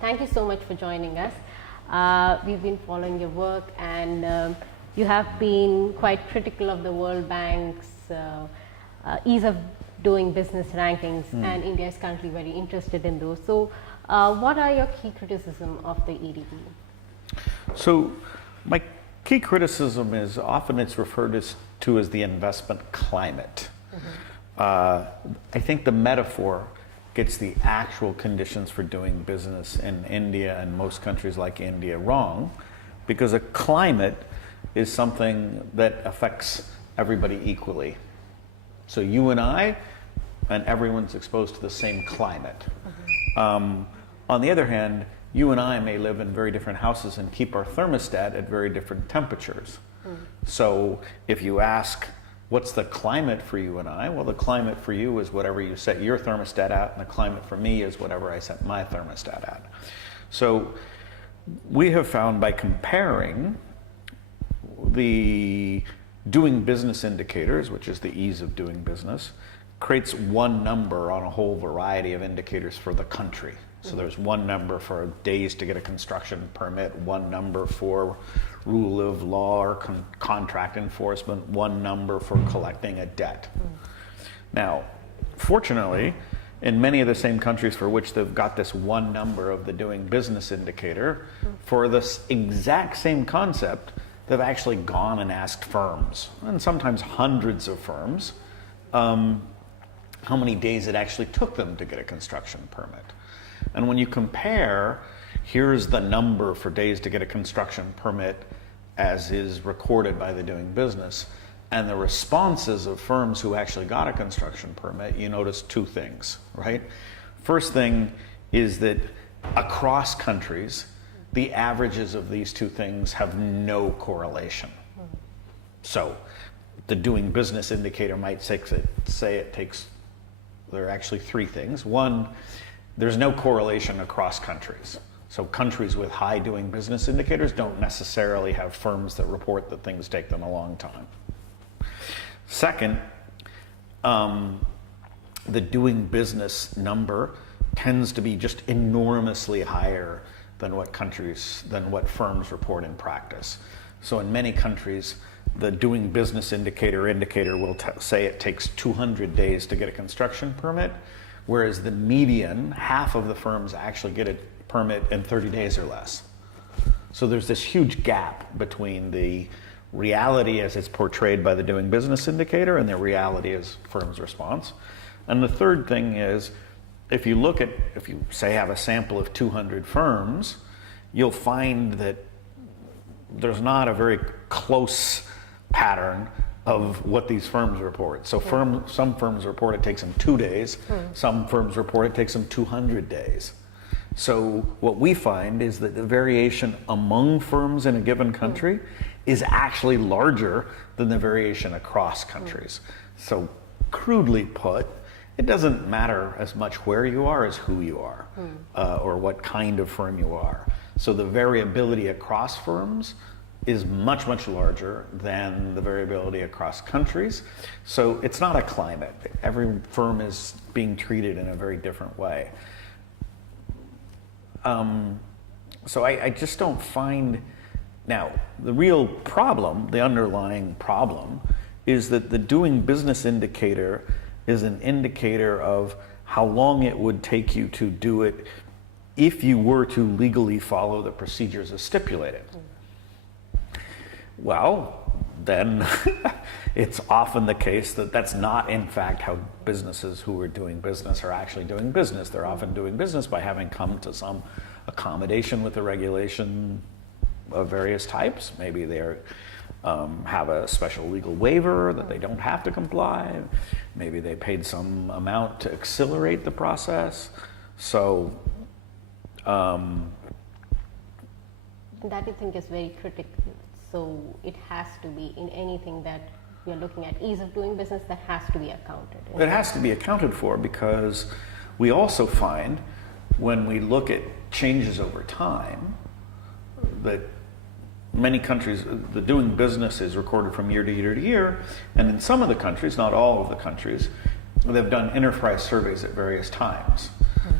Thank you so much for joining us. We've been following your work, and you have been quite critical of the World Bank's ease of doing business rankings, and India is currently very interested in those. So what are your key criticism of the EDB? So my key criticism is often it's referred to as the investment climate. I think the metaphor gets the actual conditions for doing business in India and most countries like India wrong, because a climate is something that affects everybody equally. So you and I, and everyone's exposed to the same climate. On the other hand, you and I may live in very different houses and keep our thermostat at very different temperatures. So if you ask, what's the climate for you and I? Well, the climate for you is whatever you set your thermostat at, and the climate for me is whatever I set my thermostat at. So we have found by comparing the doing business indicators, which is the ease of doing business, creates one number on a whole variety of indicators for the country. So there's one number for days to get a construction permit, one number for rule of law or contract enforcement, one number for collecting a debt. Now, fortunately, in many of the same countries for which they've got this one number of the doing business indicator, for this exact same concept, they've actually gone and asked firms, and sometimes hundreds of firms, how many days it actually took them to get a construction permit. And when you compare, here's the number for days to get a construction permit as is recorded by the doing business, and the responses of firms who actually got a construction permit, you notice two things, right? First thing is that across countries, the averages of these two things have no correlation. So the doing business indicator might say it takes, there are actually three things. One, there's no correlation across countries. So countries with high doing business indicators don't necessarily have firms that report that things take them a long time. Second, the doing business number tends to be just enormously higher than what firms report in practice. So in many countries, the doing business indicator will say it takes 200 days to get a construction permit, whereas the median, half of the firms actually get a permit in 30 days or less. So there's this huge gap between the reality as it's portrayed by the doing business indicator and the reality as firms' response. And the third thing is, if you say have a sample of 200 firms, you'll find that there's not a very close pattern of what these firms report. So some firms report it takes them 2 days, some firms report it takes them 200 days. So what we find is that the variation among firms in a given country is actually larger than the variation across countries. So crudely put, it doesn't matter as much where you are as who you are, or what kind of firm you are. So the variability across firms is much, much larger than the variability across countries. So it's not a climate. Every firm is being treated in a very different way. So I just don't find, now the real problem, the underlying problem, is that the doing business indicator is an indicator of how long it would take you to do it if you were to legally follow the procedures as stipulated. Well, then it's often the case that that's not in fact how businesses who are doing business are actually doing business. They're often doing business by having come to some accommodation with the regulation of various types. Maybe they have a special legal waiver that they don't have to comply. Maybe they paid some amount to accelerate the process. So that you think is very critical. So it has to be in anything that we are looking at ease of doing business, that has to be accounted. It has to be accounted for, because we also find when we look at changes over time that many countries, the doing business is recorded from year to year to year, and in some of the countries, not all of the countries, they've done enterprise surveys at various times.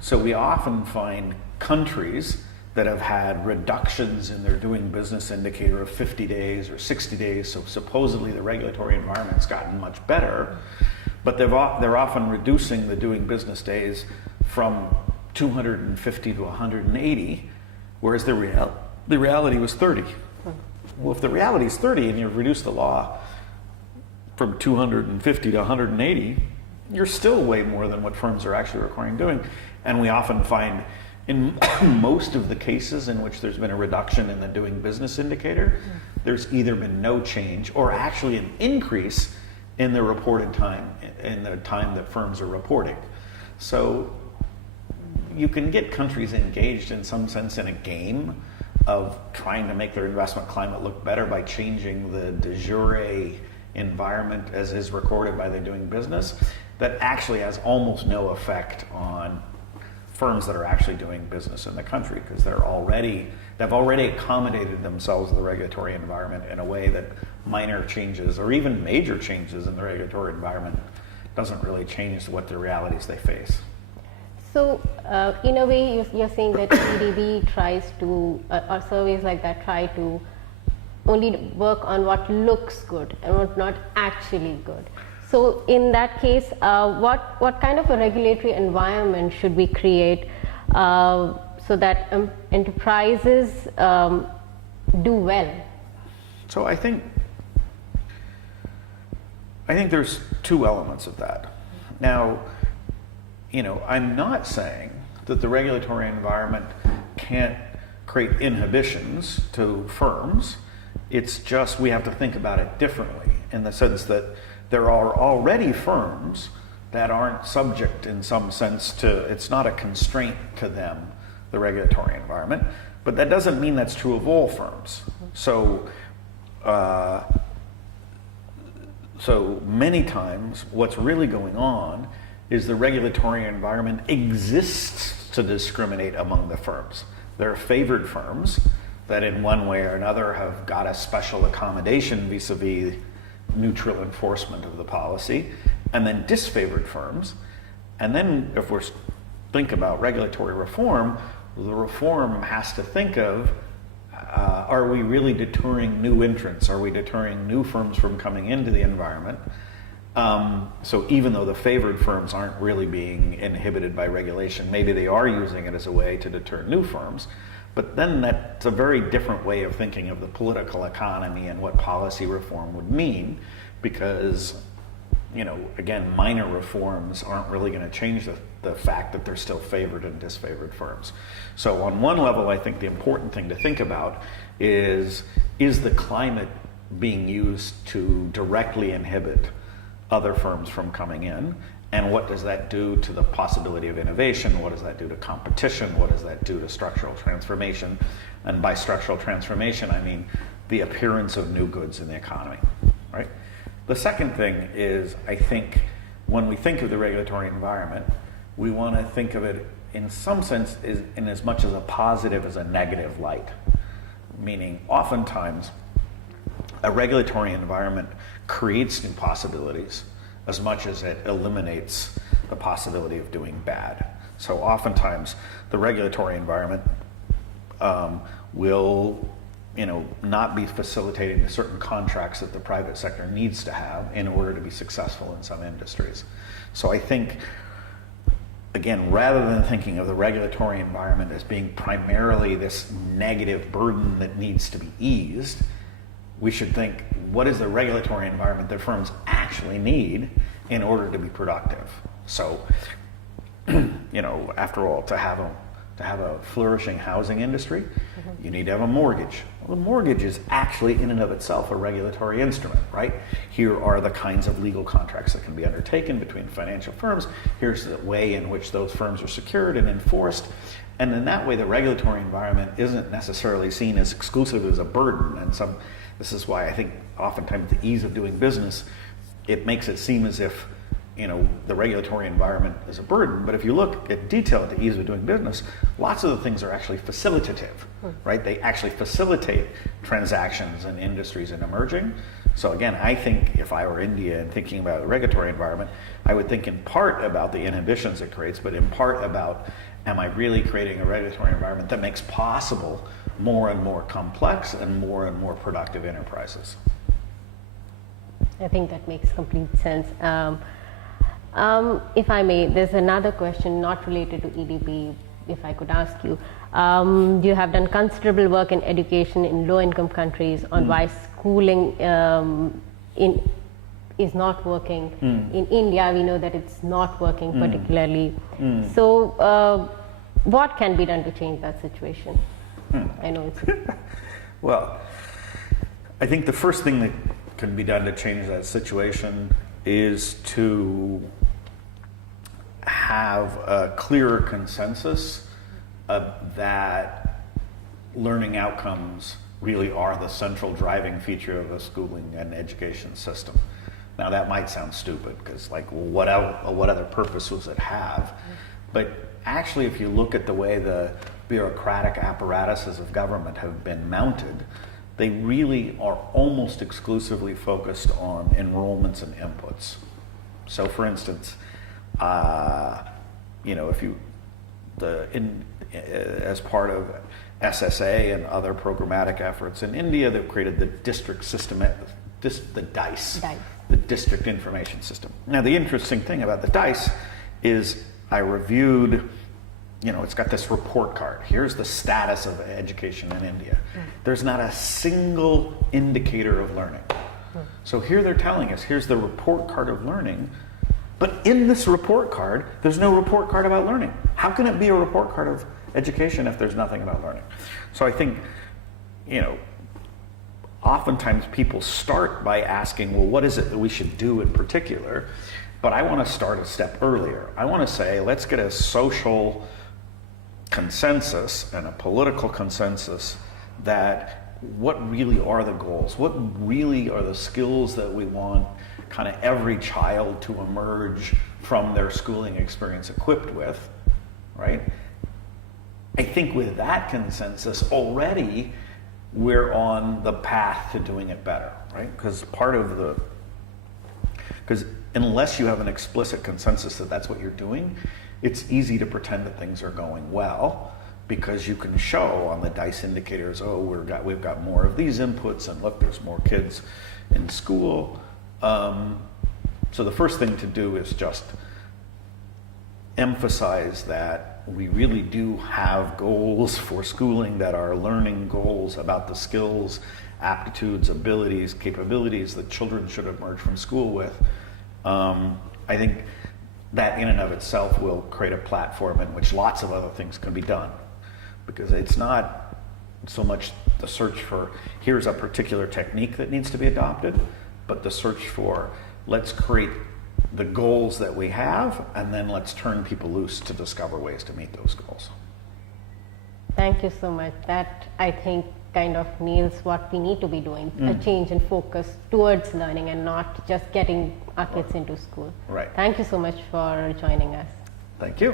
So we often find countries that have had reductions in their doing business indicator of 50 days or 60 days, so supposedly the regulatory environment's gotten much better, but they're often reducing the doing business days from 250 to 180, whereas the reality was 30. Well, if the reality is 30 and you've reduced the law from 250 to 180, you're still way more than what firms are actually requiring doing. And we often find in most of the cases in which there's been a reduction in the doing business indicator, there's either been no change or actually an increase in the reported time, in the time that firms are reporting. So you can get countries engaged in some sense in a game of trying to make their investment climate look better by changing the de jure environment as is recorded by the doing business, that actually has almost no effect on firms that are actually doing business in the country, because they've already accommodated themselves to the regulatory environment in a way that minor changes or even major changes in the regulatory environment doesn't really change what the realities they face. So, in a way, you're saying that EDB tries to, or surveys like that try to only work on what looks good and what's not actually good. So, in that case, what kind of a regulatory environment should we create so that enterprises do well? So, I think there's two elements of that. Now, I'm not saying that the regulatory environment can't create inhibitions to firms. It's just we have to think about it differently, in the sense that there are already firms that aren't subject in some sense to, it's not a constraint to them, the regulatory environment, but that doesn't mean that's true of all firms. So many times what's really going on is the regulatory environment exists to discriminate among the firms. There are favored firms that in one way or another have got a special accommodation vis-a-vis neutral enforcement of the policy, and then disfavored firms. And then if we think about regulatory reform, the reform has to think of, are we really deterring new entrants? Are we deterring new firms from coming into the environment? So even though the favored firms aren't really being inhibited by regulation, maybe they are using it as a way to deter new firms. But then that's a very different way of thinking of the political economy and what policy reform would mean, because, again, minor reforms aren't really going to change the fact that there's still favored and disfavored firms. So on one level, I think the important thing to think about is the climate being used to directly inhibit other firms from coming in, and what does that do to the possibility of innovation? What does that do to competition? What does that do to structural transformation? And by structural transformation, I mean the appearance of new goods in the economy, right? The second thing is, I think, when we think of the regulatory environment, we want to think of it in some sense in as much as a positive as a negative light. Meaning, oftentimes, a regulatory environment creates new possibilities as much as it eliminates the possibility of doing bad. So oftentimes the regulatory environment will not be facilitating the certain contracts that the private sector needs to have in order to be successful in some industries. So I think, again, rather than thinking of the regulatory environment as being primarily this negative burden that needs to be eased, we should think, what is the regulatory environment that firms actually need in order to be productive? So, after all, to have a flourishing housing industry, you need to have a mortgage. Well, the mortgage is actually in and of itself a regulatory instrument, right? Here are the kinds of legal contracts that can be undertaken between financial firms. Here's the way in which those firms are secured and enforced. And in that way, the regulatory environment isn't necessarily seen as exclusively as a burden. And this is why I think oftentimes the ease of doing business, it makes it seem as if the regulatory environment is a burden. But if you look at detail at the ease of doing business, lots of the things are actually facilitative, right? They actually facilitate transactions in industries and emerging. So again, I think if I were India and thinking about a regulatory environment, I would think in part about the inhibitions it creates, but in part about, am I really creating a regulatory environment that makes possible more and more complex and more productive enterprises? I think that makes complete sense. If I may, there's another question not related to EDP, if I could ask you. You have done considerable work in education in low-income countries on why schooling is not working. In India, we know that it's not working particularly. So, what can be done to change that situation? I know it's... Well, I think the first thing that can be done to change that situation is to have a clearer consensus that learning outcomes really are the central driving feature of a schooling and education system. Now that might sound stupid because like, well, what other purpose does it have? But actually, if you look at the way the bureaucratic apparatuses of government have been mounted, they really are almost exclusively focused on enrollments and inputs. So for instance, if you, as part of SSA and other programmatic efforts in India, they've created the district system, the DICE, the District Information System. Now the interesting thing about the DICE is I reviewed, it's got this report card. Here's the status of education in India. There's not a single indicator of learning. So here they're telling us, here's the report card of learning, but in this report card, there's no report card about learning. How can it be a report card of education if there's nothing about learning? So I think, oftentimes people start by asking, well, what is it that we should do in particular? But I want to start a step earlier. I want to say, let's get a social consensus and a political consensus that what really are the goals? What really are the skills that we want kind of every child to emerge from their schooling experience equipped with, right? I think with that consensus already, we're on the path to doing it better, right? Because unless you have an explicit consensus that that's what you're doing, it's easy to pretend that things are going well because you can show on the DICE indicators, oh, we've got more of these inputs, and look, there's more kids in school. So the first thing to do is just emphasize that we really do have goals for schooling that are learning goals about the skills, aptitudes, abilities, capabilities that children should emerge from school with. I think that in and of itself will create a platform in which lots of other things can be done. Because it's not so much the search for, here's a particular technique that needs to be adopted, but the search for, let's create the goals that we have, and then let's turn people loose to discover ways to meet those goals. Thank you so much. That, I think, kind of nails what we need to be doing, a change in focus towards learning and not just getting our kids into school. Right. Thank you so much for joining us. Thank you.